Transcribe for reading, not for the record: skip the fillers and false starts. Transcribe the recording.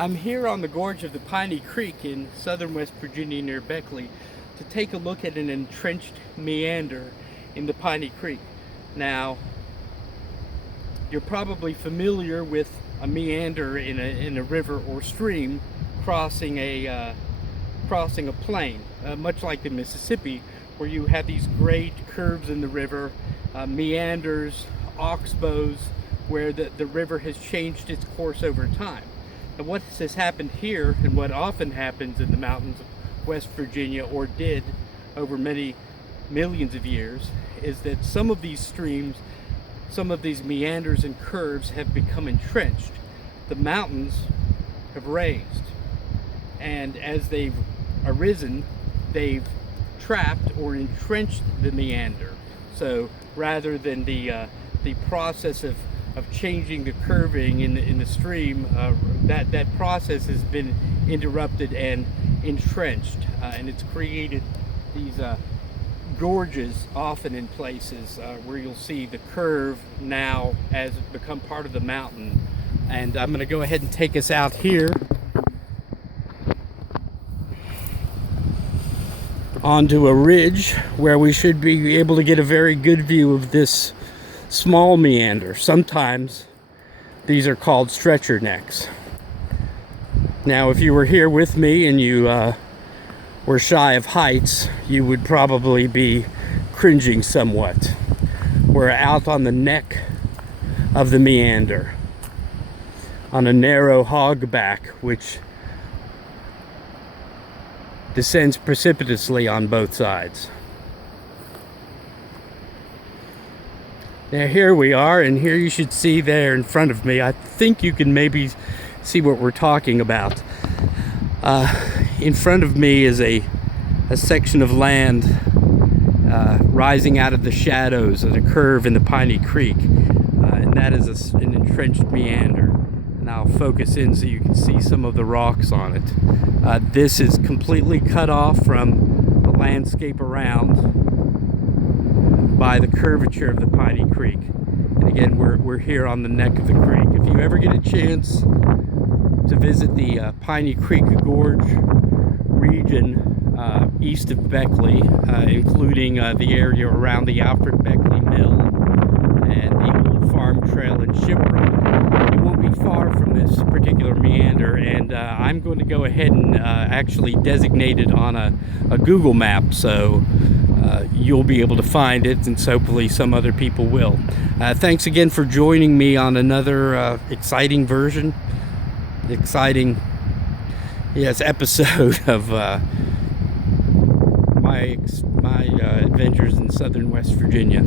I'm here on the gorge of the Piney Creek in southern West Virginia near Beckley to take a look at an entrenched meander in the Piney Creek. Now, you're probably familiar with a meander in a river or stream crossing a plain, much like the Mississippi, where you have these great curves in the river, meanders, oxbows, where the river has changed its course over time. And what has happened here, and what often happens in the mountains of West Virginia, or did over many millions of years, is that some of these streams, some of these meanders and curves have become entrenched. The mountains have raised, and as they've arisen, they've trapped or entrenched the meander. So rather than the process of changing the curving in the stream, that process has been interrupted and entrenched, and it's created these gorges, often in places where you'll see the curve now has become part of the mountain. And I'm going to go ahead and take us out here onto a ridge where we should be able to get a very good view of this small meander. Sometimes these are called stretcher necks. Now, if you were here with me and you were shy of heights, you would probably be cringing somewhat. We're out on the neck of the meander, on a narrow hogback which descends precipitously on both sides. Now here we are, and here you should see there in front of me, I think you can maybe see what we're talking about. In front of me is a section of land rising out of the shadows of a curve in the Piney Creek, and that is an entrenched meander. And I'll focus in so you can see some of the rocks on it. This is completely cut off from the landscape around by the curvature of the Piney Creek. And again, we're here on the neck of the creek. If you ever get a chance to visit the Piney Creek Gorge region east of Beckley, including the area around the Alfred Beckley Mill and the Old Farm Trail and Ship Road, you won't be far from this particular meander, and I'm going to go ahead and actually designate it on a Google map, so you'll be able to find it, and so hopefully some other people will. Thanks again for joining me on another exciting episode of my adventures in southern West Virginia.